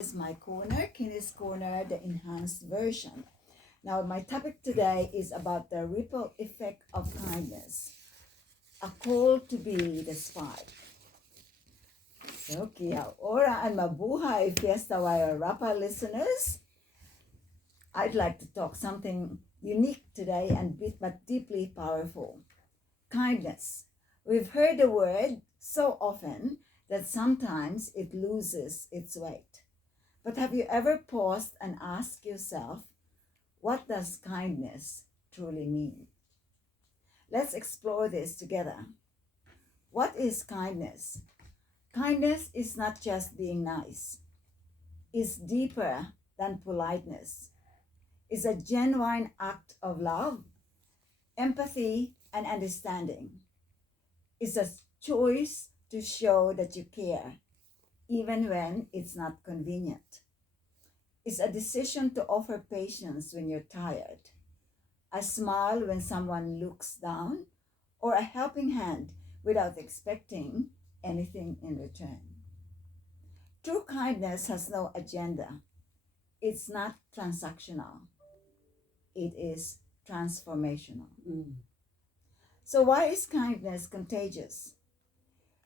Is my corner, Kinney's Corner, the enhanced version. Now, my topic today is about the ripple effect of kindness, a call to be the spark. So, kia ora and mabuhay, Fiesta Wairarapa listeners. I'd like to talk something unique today but deeply powerful. Kindness. We've heard the word so often that sometimes it loses its weight. But have you ever paused and asked yourself, what does kindness truly mean? Let's explore this together. What is kindness? Kindness is not just being nice. It's deeper than politeness. It's a genuine act of love, empathy, and understanding. It's a choice to show that you care, even when it's not convenient. It's a decision to offer patience when you're tired, a smile when someone looks down, or a helping hand without expecting anything in return. True kindness has no agenda. It's not transactional. It is transformational. So why is kindness contagious?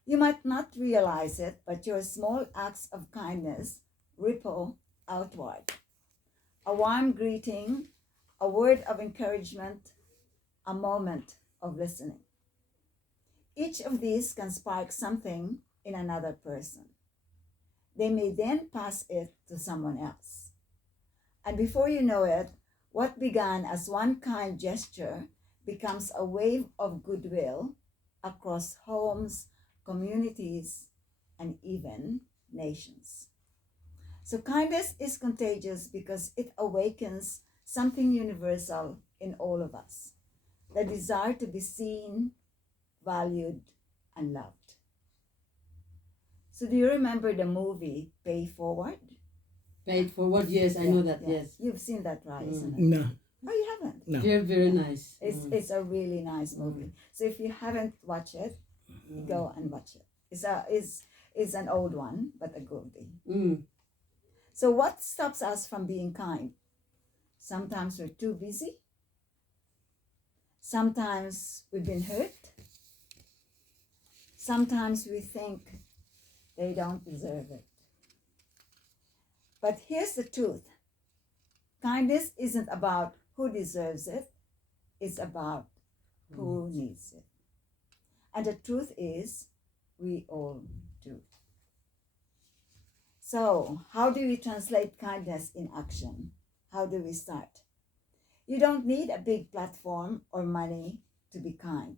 You might not realize it, but your small acts of kindness ripple outward. A warm greeting, a word of encouragement, a moment of listening. Each of these can spark something in another person. They may then pass it to someone else. And before you know it, what began as one kind gesture becomes a wave of goodwill across homes, communities, and even nations. So kindness is contagious because it awakens something universal in all of us, the desire to be seen, valued, and loved. So do you remember the movie Pay Forward? Pay it forward, yes, I know that, yes. You've seen that, right, isn't it? No. Oh, you haven't? No. Very nice. It's a really nice movie. So if you haven't watched it, go and watch it. It's an old one, but a goodie. So what stops us from being kind? Sometimes we're too busy. Sometimes we've been hurt. Sometimes we think they don't deserve it. But here's the truth. Kindness isn't about who deserves it. It's about who needs it. And the truth is, we all do. So, how do we translate kindness in action? How do we start? You don't need a big platform or money to be kind.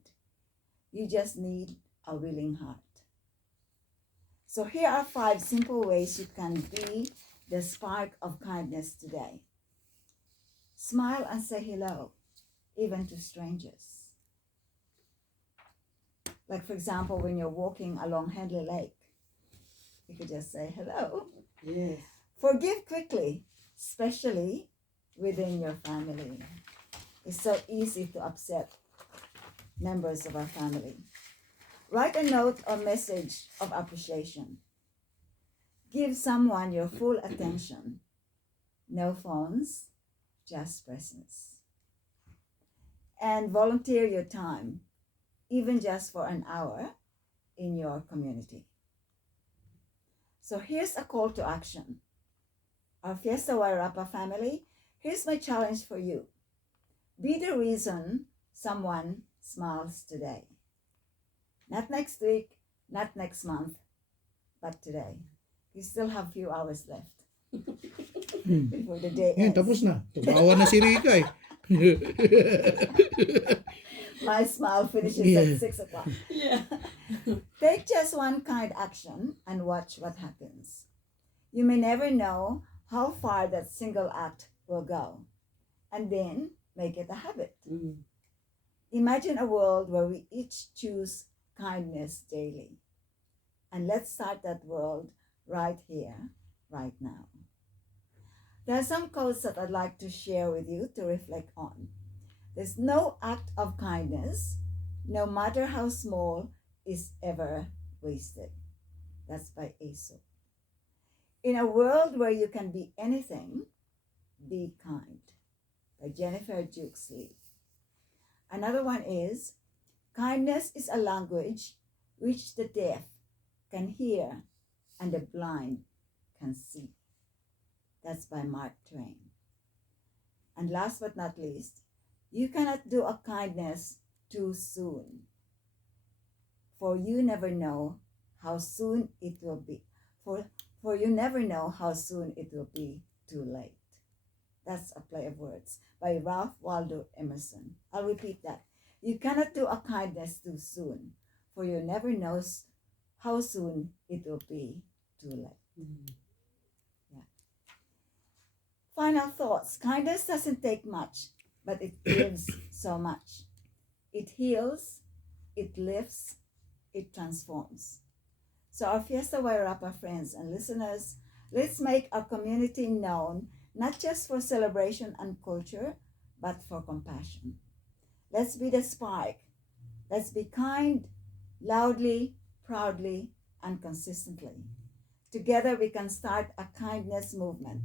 You just need a willing heart. So here are 5 simple ways you can be the spark of kindness today. Smile and say hello, even to strangers. Like, for example, when you're walking along Henley Lake, you could just say hello. Yes. Forgive quickly, especially within your family. It's so easy to upset members of our family. Write a note or message of appreciation. Give someone your full attention. No phones, just presence. And volunteer your time, even just for an hour, in your community. So here's a call to action. Our Fiesta Wairarapa family, here's my challenge for you. Be the reason someone smiles today. Not next week, not next month, but today. You still have a few hours left before the day Yan, ends. tapos na. Tumawa na si Rika eh. My smile finishes Yeah. at 6 o'clock. Yeah. Take just one kind action and watch what happens. You may never know how far that single act will go. And then make it a habit. Imagine a world where we each choose kindness daily. And let's start that world right here, right now. There are some quotes that I'd like to share with you to reflect on. There's no act of kindness, no matter how small, is ever wasted. That's by Aesop. In a world where you can be anything, be kind. By Jennifer Jukes Lee. Another one is, kindness is a language which the deaf can hear and the blind can see. That's by Mark Twain. And last but not least, you cannot do a kindness too soon, for you never know how soon it will be. For you never know how soon it will be too late. That's a play of words by Ralph Waldo Emerson. I'll repeat that. You cannot do a kindness too soon, for you never knows how soon it will be too late. Mm. Final thoughts. Kindness doesn't take much, but it gives so much. It heals, it lifts, it transforms. So our Fiesta Wairarapa friends and listeners, let's make our community known not just for celebration and culture, but for compassion. Let's be the spark. Let's be kind, loudly, proudly, and consistently. Together we can start a kindness movement.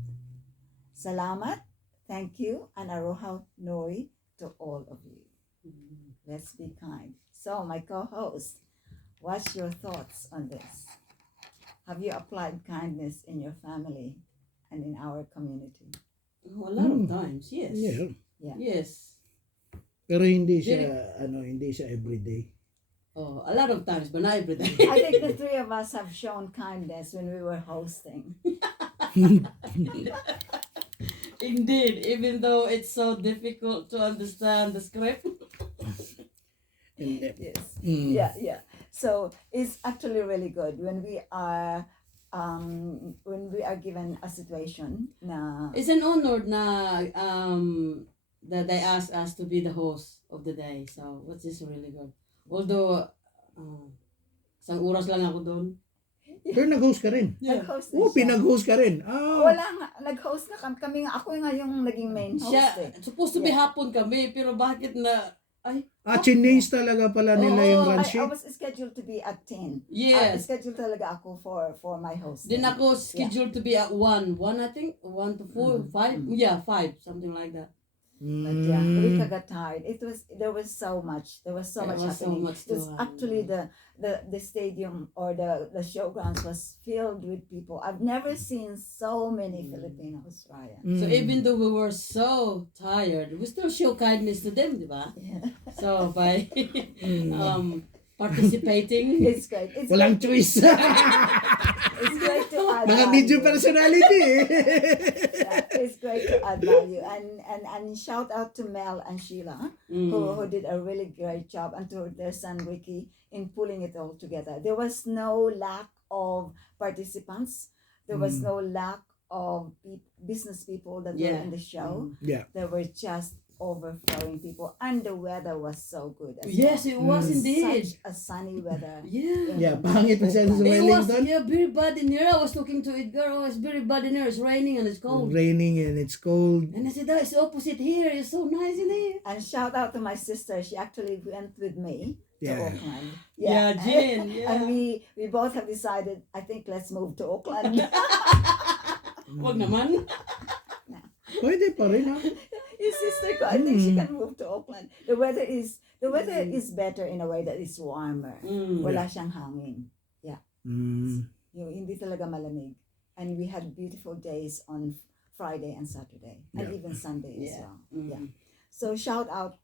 Salamat, thank you, and Aroha Nori to all of you. Let's be kind. So, my co-host, what's your thoughts on this? Have you applied kindness in your family and in our community? Oh, a lot of times, yes. Yeah. Yeah. Yes. Pero hindi siya, hindi siya everyday. Oh, a lot of times, but not every day. I think the three of us have shown kindness when we were hosting. Indeed, even though it's so difficult to understand the script. And, Yes. mm, Yeah. So it's actually really good when we are given a situation na It's an honor na that they asked us to be the host of the day. So, which is really good. Although, isang oras lang ako doon. pero nag-host ka rin. nag-host na Oh, siya. pinag-host ka rin. Oh. Wala nga, nag-host na kami nga, ako nga yung naging main host Siya, eh. supposed to be hapon kami, pero bakit na, Chinese talaga pala nila yung Oo, run I sheet. was scheduled to be at 10. yes. Scheduled talaga ako for my host. Then ako scheduled to be at 1 I think, 1 to 4, 5, yeah, 5, something like that. But yeah, we got tired. There was so much happening. much It was to actually the stadium or the showgrounds was filled with people. I've never seen so many Filipinos, Ryan. So Mm. even though we were so tired, we still show kindness to them, di ba? Yeah. So by participating, It's great. It's Walang great. choice. It's great to add Mga value. video personality eh. Yeah, it's great to add value. And shout out to Mel and Sheila, who did a really great job, and to their son Ricky in pulling it all together. There was no lack of participants. There was no lack of business people that were Yeah. in the show. Yeah. There were just overflowing people, and the weather was so good. As yes, it was indeed. Such a sunny weather. Yeah. Yeah, pangit na siya sa It was, Wellington. yeah, very bad in here. I was talking to Edgar, oh, it's very bad in here. It's raining and it's cold. Raining and it's cold. And I said, oh, it's the opposite here. It's so nice in here. And shout out to my sister. She actually went with me to Yeah. Auckland. Yeah, Jen, yeah. And we both have decided, I think let's move to Auckland. Wag naman. Pwede pa rin ha. Your sister, I think she can move to Auckland. The weather is better in a way that it's warmer. Wala siyang hangin. Mm. Hindi talaga malamig. And we had beautiful days on Friday and Saturday, and Yeah. even Sunday as Yeah. well. Yeah. So shout out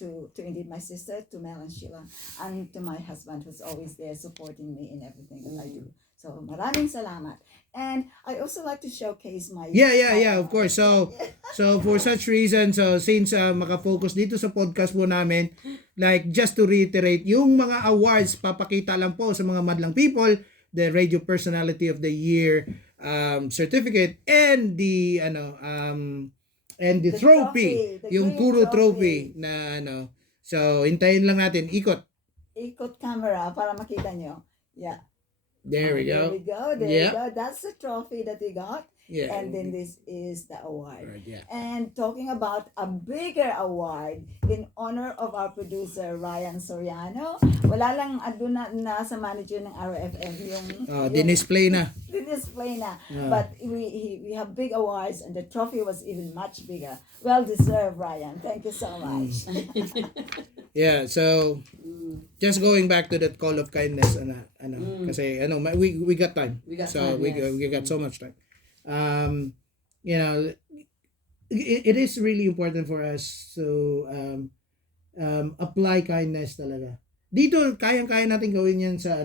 to indeed my sister, to Mel and Sheila, and to my husband who's always there supporting me in everything that I do. So maraming salamat. And I also like to showcase my Yeah, of course. So for such reason, so since makafocus dito sa podcast po namin, like just to reiterate, yung mga awards papakita lang po sa mga madlang people, the Radio Personality of the Year certificate and the The trophy, trophy, the yung green Kuro trophy. trophy na ano. So hintayin lang natin ikot. Ikot camera para makita nyo. Yeah. There we There go. we go. There Yeah. we go. That's the trophy that we got. Yeah. And then this is the award. Alright, yeah. And talking about a bigger award in honor of our producer Ryan Soriano, wala lang andun na sa manager ng RFM yung Dinisplay na. display na. Ah. But we have big awards and the trophy was even much bigger. Well deserved, Ryan. Thank you so much. Yeah, so just going back to that call of kindness kasi we got time. We got so time, we yes. we got so much time. You know, it is really important for us to apply kindness talaga. Dito kayang-kaya natin gawin 'yan sa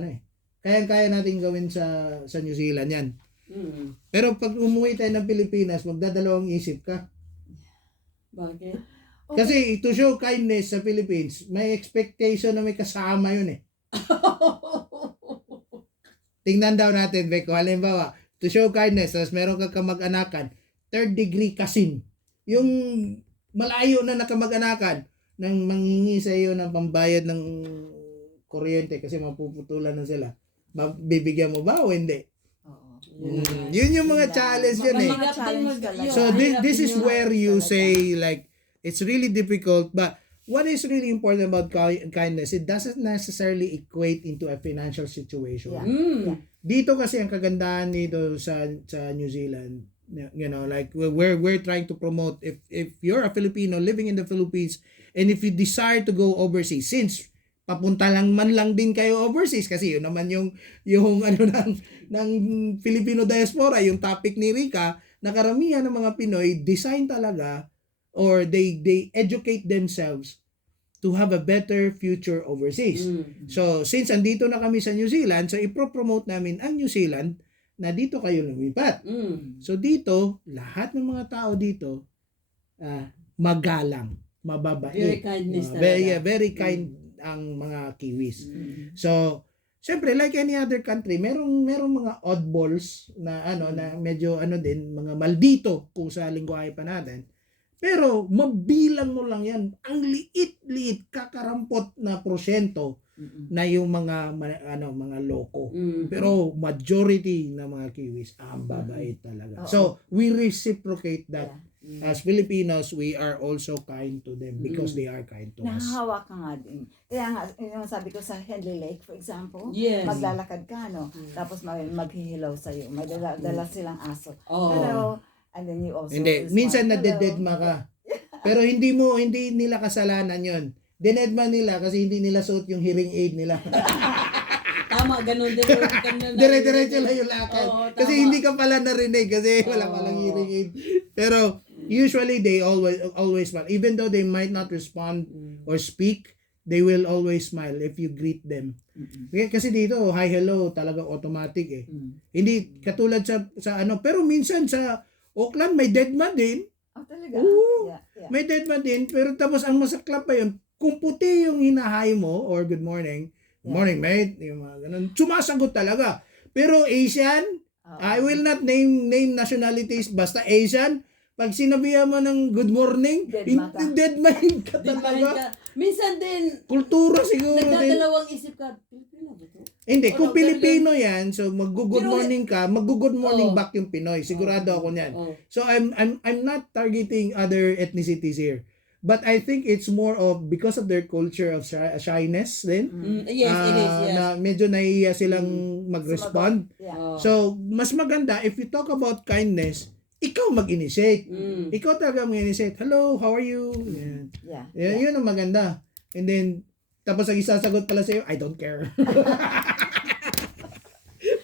Kayang-kaya natin gawin sa New Zealand 'yan. Mm. Pero pag umuwi tayo ng Pilipinas, magdadalawang isip ka. Bakit? Kasi to show kindness sa Philippines, may expectation na may kasama 'yun eh. Tingnan daw natin, Beko, halimbawa, to show kindness, tapos meron kang kamag-anakan, third degree cousin. Yung malayo na nakamag-anakan, nang manghingi sa iyo ng pambayad ng kuryente kasi mapuputulan na sila. Bibigyan mo ba o hindi? Oo. Yun yung mga challenge yun eh. Mga challenge talaga. So this is where you say like, it's really difficult, but what is really important about kindness, it doesn't necessarily equate into a financial situation. Yeah. Mm. Dito kasi ang kagandahan dito sa New Zealand, you know, like we're trying to promote if you're a Filipino living in the Philippines and if you desire to go overseas, since papunta lang man lang din kayo overseas kasi yun naman yung ng Filipino diaspora, yung topic ni Rika, na karamihan ng mga Pinoy design talaga or they educate themselves to have a better future overseas. Mm. So, since andito na kami sa New Zealand, so ipropromote namin ang New Zealand na dito kayo lumipat. Mm. So, dito, lahat ng mga tao dito, magalang, mababait. Very kindness Very kind ang mga Kiwis. Mm. So, syempre, like any other country, merong mga oddballs na na medyo din, mga maldito kung sa lingwahe pa natin. Pero mabilang mo lang yan. Ang liit-liit, kakarampot na porsyento na yung mga loko. Mm. Pero majority ng mga Kiwis, ang babait talaga. So, we reciprocate that. Yeah. As Filipinos, we are also kind to them because they are kind to us. Nahahawa ka nga din. Kaya nga, yung sabi ko sa Henley Lake, for example, Yes. maglalakad ka, tapos maghihilaw sa'yo. May dala silang aso. Oh. Hello. And then you also Hindi, respond, minsan hello. nadededma ka. Pero hindi nila kasalanan yon. Dinedma nila kasi hindi nila suot yung hearing aid nila. Tama, ganun din. Dire-diretso lang yung lakad. Oo, Kasi tama. hindi ka pala narinig kasi wala palang hearing aid. Pero usually they always smile. Even though they might not respond or speak, they will always smile if you greet them. Kasi dito, hi, hello, talaga automatic eh. Hindi katulad sa pero minsan sa Auckland may deadman din. Oh, talaga? Oo. Yeah. May deadman din, pero tapos ang masaklap pa yun, kung puti yung hinahay mo or good morning, morning mate, yung mga ganun, sumasagot talaga. Pero Asian, I will not name nationalities, basta Asian, pag sinabihan mo ng good morning, dead mind ka talaga. Minsan din, Kultura siguro din. nagdadalawang isip ka, Pilipino ba ito? Hindi, kung Ano, Pilipino yan, so mag-good Pero- morning ka, mag-good morning Oh. back yung Pinoy. Sigurado ako niyan. Oh. So I'm not targeting other ethnicities here. But I think it's more of because of their culture of shyness din. Yes, it is, yes. Na medyo nahihiya silang mag-respond. Yeah. Oh. So, mas maganda if you talk about kindness, ikaw mag-initiate. Mm. Ikaw talaga mag-initiate. Hello, how are you? Yan. Yeah. Yun ang maganda. And then, tapos ang isasagot pala sa'yo, I don't care.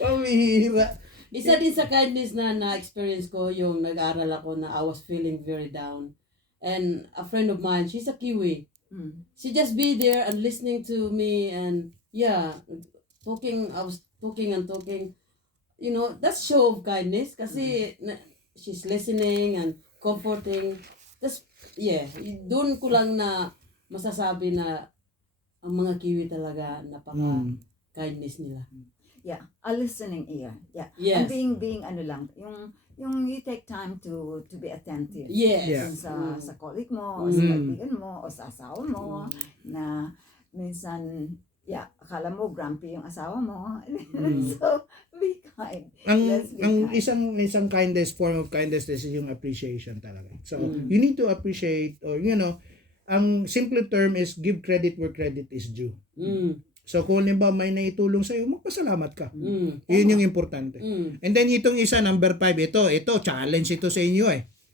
Pamihira. Isa din sa kindness na na-experience ko, yung nag-aral ako na I was feeling very down. And a friend of mine, she's a Kiwi. She just be there and listening to me and I was talking and talking. You know, that's show of kindness kasi she's listening and comforting. That's, doon ko lang na masasabi na ang mga Kiwi talaga napaka-kindness nila. Yeah, a listening ear. Yeah. Yes. And being yung you take time to be attentive. Yes. Yeah. Yung sa colleague mo, o sa kaibigan mo, o sa asawa mo, na minsan Yeah, akala mo grumpy yung asawa mo. Mm. So, be kind. Ang Let's be ang kind. isang kindness, form of kindness is yung appreciation talaga. So Mm. you need to appreciate, or ang simple term is give credit where credit is due. Mm. So kung halimbawa may naitulong sa iyo, magpasalamat ka. Mm. Yun yung importante. Mm. And then itong isa, number 5, ito challenge ito sa inyo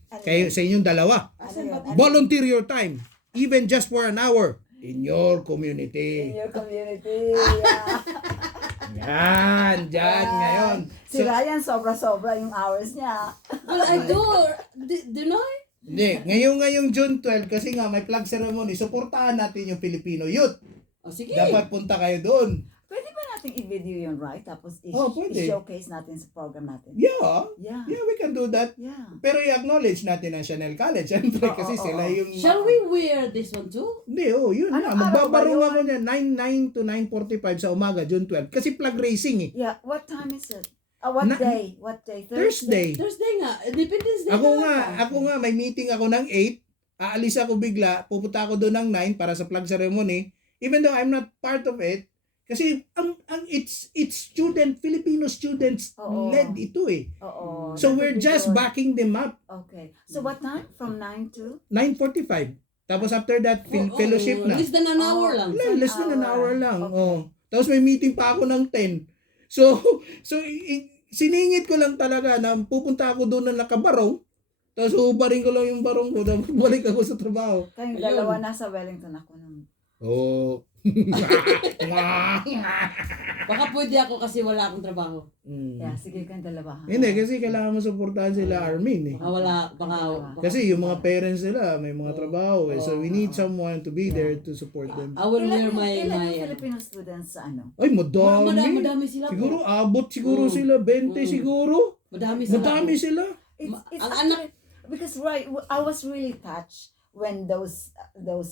Ano Kayo yun? sa inyong dalawa. Asan Ano ba? yun? Volunteer your time, even just for an hour in your community. In your community. Yeah. Yan, dyan ngayon. Si Ryan, sobra-sobra yung hours niya. Well, I do. Did I? Hindi, ngayong June 12, kasi nga may flag ceremony, suportahan natin yung Filipino youth. Oh, sige. Dapat punta kayo doon. Pwede ba natin i-video yun, right? Tapos Pwede. i-showcase natin sa program natin. Yeah, Yeah. we can do that. Yeah. Pero i-acknowledge natin ang Chanel College. Siyempre, Oo, kasi oo, sila oo. yung... Shall we wear this one too? Hindi, yun Anong na. araw ba Magbabarong yun? ako niya, 9 to 9:45 sa umaga, June 12. Kasi flag racing Yeah. What time is it? What Na- day? What day? Thursday. Thursday nga. Independence Day. Ako nga, may meeting ako ng 8. Aalis ako bigla, pupunta ako doon ng 9 para sa flag ceremony. Even though I'm not part of it, kasi it's Filipino students Oo. led ito Oo. So that we're would be just good. backing them up. Okay. So what time? From 9 to? 9:45. Tapos after that, fellowship na. Less than an hour lang. Less than an hour lang. Okay. Tapos may meeting pa ako ng 10. So siningit ko lang talaga na pupunta ako doon na nakabarong. Tapos ubarin ko lang yung barong ko. Tapos balik ako sa trabaho. Kayong Ayun. dalawa nasa Wellington ako nung. Oh. Baka pwede ako kasi wala akong trabaho. Yeah, sige kayong dalawa. Hindi, kasi kailangan mo suportahan sila Armin Baka wala. Baka Kasi yung mga parents nila may mga trabaho So we need someone to be there to support them. I will wear my... Ilan my yung Filipino students sa ano? Ay, madami. Madami sila po. Siguro abot siguro Mm. sila 20 Mm. siguro. Madami sila. Madami sila. It's Ang actually, because right, I was really touched when those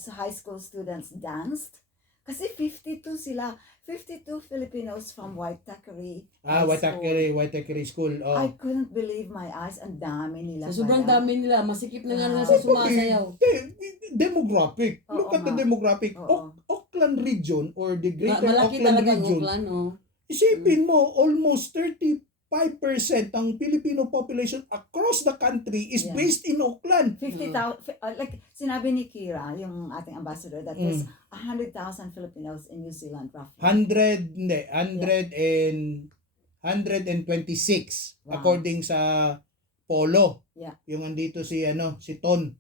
high school students danced. Kasi 52 sila. 52 Filipinos from Waitakere High School. Waitakere School. Oh. I couldn't believe my eyes. Ang dami nila. Sa sobrang pala. dami nila. Masikip na nga sa sumasayaw. Demographic. Oo Look at the nga. demographic. Oo. Auckland region or the Greater Malaki Auckland talaga ang region. Auckland, no? Isipin mo, almost 35% ng Filipino population across the country is Yeah. based in Auckland. 50,000, like sinabi ni Kira, yung ating ambassador, that there's 100,000 Filipinos in New Zealand roughly. 126 Wow. according sa Polo. Yeah. Yung andito si Ton.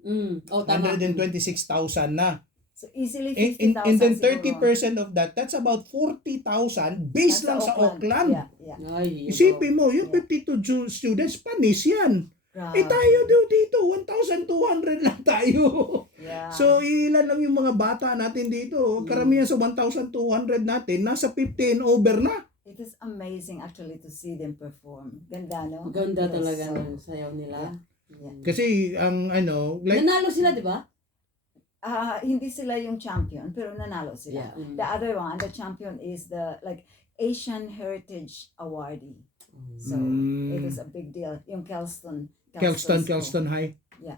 Oh, tama. 126,000 na. So easily And 50,000 then siguro. 30% of that's about 40,000 based lang sa Auckland. Yeah, yeah. Ay, Isipin mo, yung Yeah. 52 students, panis yan. Grabe. Tayo dito, 1,200 lang tayo. Yeah. So, ilan lang yung mga bata natin dito. Karamihan sa 1,200 natin, nasa 50 and over na. It is amazing actually to see them perform. Ganda, no? Ganda Yes, talaga so- ng sayaw nila. Yeah. Kasi, Nanalo sila, di ba? Hindi sila yung champion, pero nanalo sila. Yeah. The other one, the champion is the Asian Heritage Awardee. So, it was a big deal. Yung Kelston School. High. Yeah.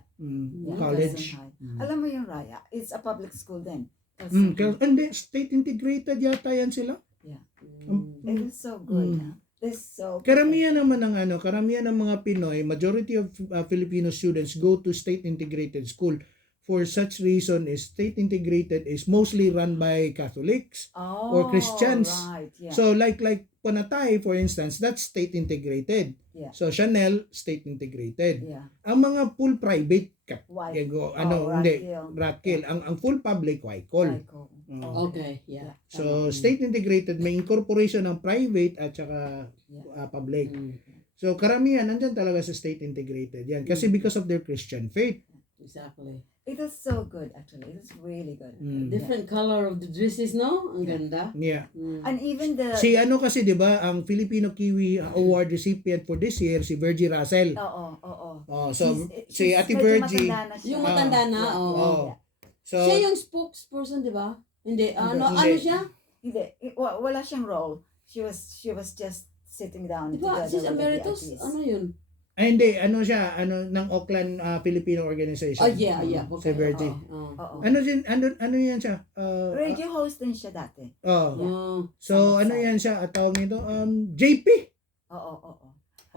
College. Yeah, Kelston High. Alam mo yung Raya, it's a public school din. Hindi, state integrated yata yan sila. It is so good. It's so Karamihan naman ng mga Pinoy, majority of Filipino students go to state integrated school. For such reason, is state integrated is mostly run by Catholics or Christians. Right, yeah. So like Panatay, for instance, that's state integrated. Yeah. So Chanel, state integrated. Yeah. Ang mga full private, Rathkill. Rathkill. Ang full public, Waicol. Waicol. Okay, yeah. So state integrated, may incorporation ng private at saka public. So karamihan nandyan talaga sa state integrated yan. Kasi because of their Christian faith. Exactly. It is so good actually. It is really good. Different color of the dresses, no? Ang ganda. Yeah. And even the Si kasi 'di ba, ang Filipino Kiwi Award recipient for this year si Virgie Russell. Oo. So si She's Ate medyo Virgie. matanda na siya. Yung matanda na, Yeah. oo. Oh. So Siya yung spokesperson, di ba? Hindi. Ano Hindi. siya? Hindi, wala siyang role. She was just sitting down Di ba? together She's with the emeritus? artists. Ano yun? Ay, hindi. Ano siya? Ano, ng Auckland Filipino Organization. Oh, yeah. Si Virgie. Oo. Ano yan siya? Radio host din siya dati. So, ano yan siya? At tawag nito? JP. Oo.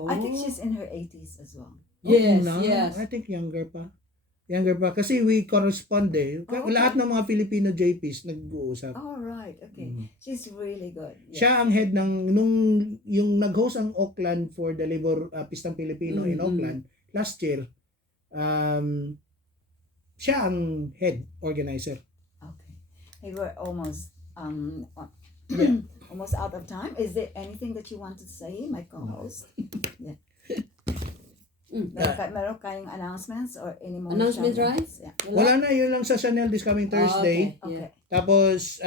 I think she's in her 80s as well. Yes, No, yes. I think younger pa. Kasi we correspond eh. Okay. Lahat ng mga Filipino JPs nag-uusap. All right. Okay. She's really good. Yeah. Siya ang head ng yung nag-host ang Auckland for the Labor Pistang Pilipino in Auckland last year. Siya ang head organizer. Okay. Hey, we're almost almost out of time. Is there anything that you want to say, my co-host? Yeah. Meron kayong announcements or any more Announcements, right? shoutouts? Yeah. Wala na, yun lang sa Chanel this coming Thursday. Okay. Tapos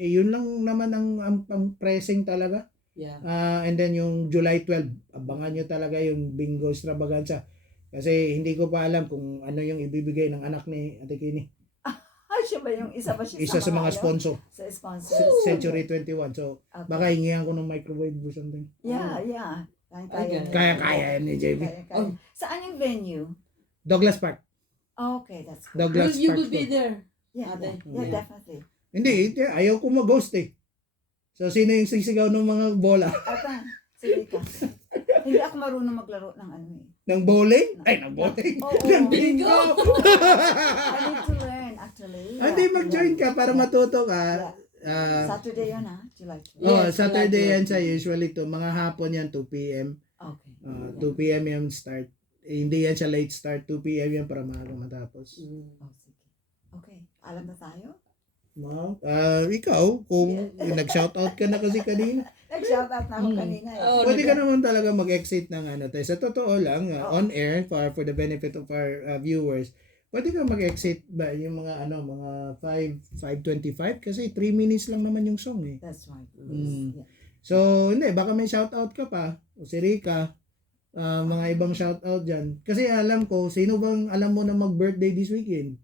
yun lang naman ang pressing talaga. Yeah. And then yung July 12, abangan nyo talaga yung bingo extravaganza. Kasi hindi ko pa alam kung ano yung ibibigay ng anak ni Ate Kini. Ay, siya ba yung isa ba siya Isa sa mga sponsor. Sa sponsor. Century 21. So, Okay. baka hingihan ko ng microwave or something. Yeah. Okay. Kaya yan ni JB. Kaya. Saan yung venue? Douglas Park. Okay, that's good. Douglas You Park. will be there. Yeah, Ate. yeah, definitely. Hindi, ayaw ko mag-ghost eh. So, sino yung sisigaw ng mga bola? Ata, sige ka. Hindi ako marunong maglaro ng ano eh. Ng bowling? Ay, ng bowling. Oo. Ng bingo! I need to learn actually. Hindi, mag-join ka para matuto ka. Saturday yun ha? July 12. Yes, Saturday July yan siya usually to. Mga hapon yan, 2 p.m. Okay. 2 p.m. yung start. Hindi yan siya late start. 2 p.m. yan para maaga matapos. Oh, sige. Okay. Alam na tayo? No? Ikaw, kung nag-shoutout ka na kasi kanina, Nag-shoutout na ako kanina eh. Oh, pwede ka naman talaga mag-exit ng ano. Sa totoo lang, on air, for the benefit of our viewers, pwede ka mag-exit ba yung mga mga 5:25 kasi 3 minutes lang naman yung song eh. That's right. Yeah. So, hindi, baka may shoutout ka pa, o si Rika, mga ibang shoutout dyan. Kasi alam ko, sino bang alam mo na mag-birthday this weekend?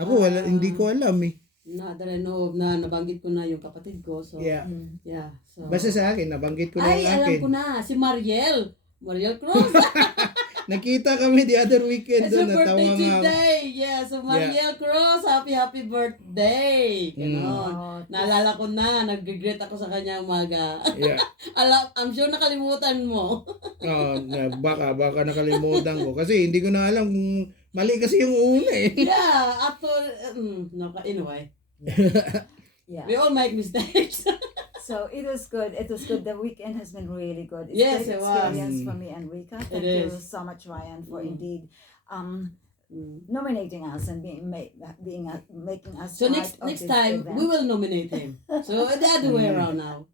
Ako, hindi ko alam eh. That I know of na nabanggit ko na yung kapatid ko. So, Yeah. yeah. So. Basta sa akin, nabanggit ko na Ay, yung alam akin. ko na. Si Mariel. Mariel Cruz. Nakita kami the other weekend It's her doon. Natawa birthday nga. today. Yeah, so Mariel Cruz, happy birthday. Ganon. Naalala ko na, nag-regret ako sa kanya umaga. Yeah. I'm sure nakalimutan mo. Baka nakalimutan ko. Kasi hindi ko na alam kung mali kasi yung una eh. Yeah, anyway. Yeah. We all make mistakes. So it was good. It was good. The weekend has been really good. It's Yes, great it was. experience for me and Rika. Thank you is. so much, Ryan, for indeed nominating us and making us So part next of next this time, event. we will nominate him. So the other way around now.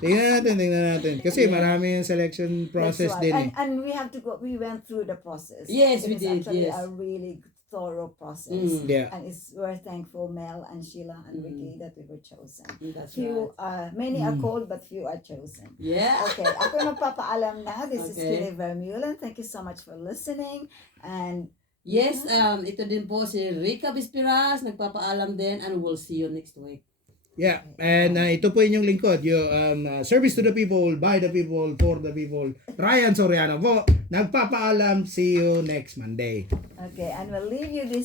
Tingnan natin. Kasi marami yung selection process That's right. din eh. And we have to go. We went through the process. Yes, It we was did, actually yes. a really thorough process. Yeah. And we're thankful, Mel and Sheila and Ricky, that we were chosen. That's Few, many are called, but few are chosen. Yeah. Okay, ako magpapaalam na. This is Okay. Kili Vermeulen. Thank you so much for listening. And Yes, ito din po si Rica Bispiras, nagpapaalam din, and we'll see you next week. Yeah. And ito po inyong lingkod. Yung service to the people, by the people, for the people. Ryan Soriano po. Nagpapaalam. See you next Monday. okay, and we'll leave you this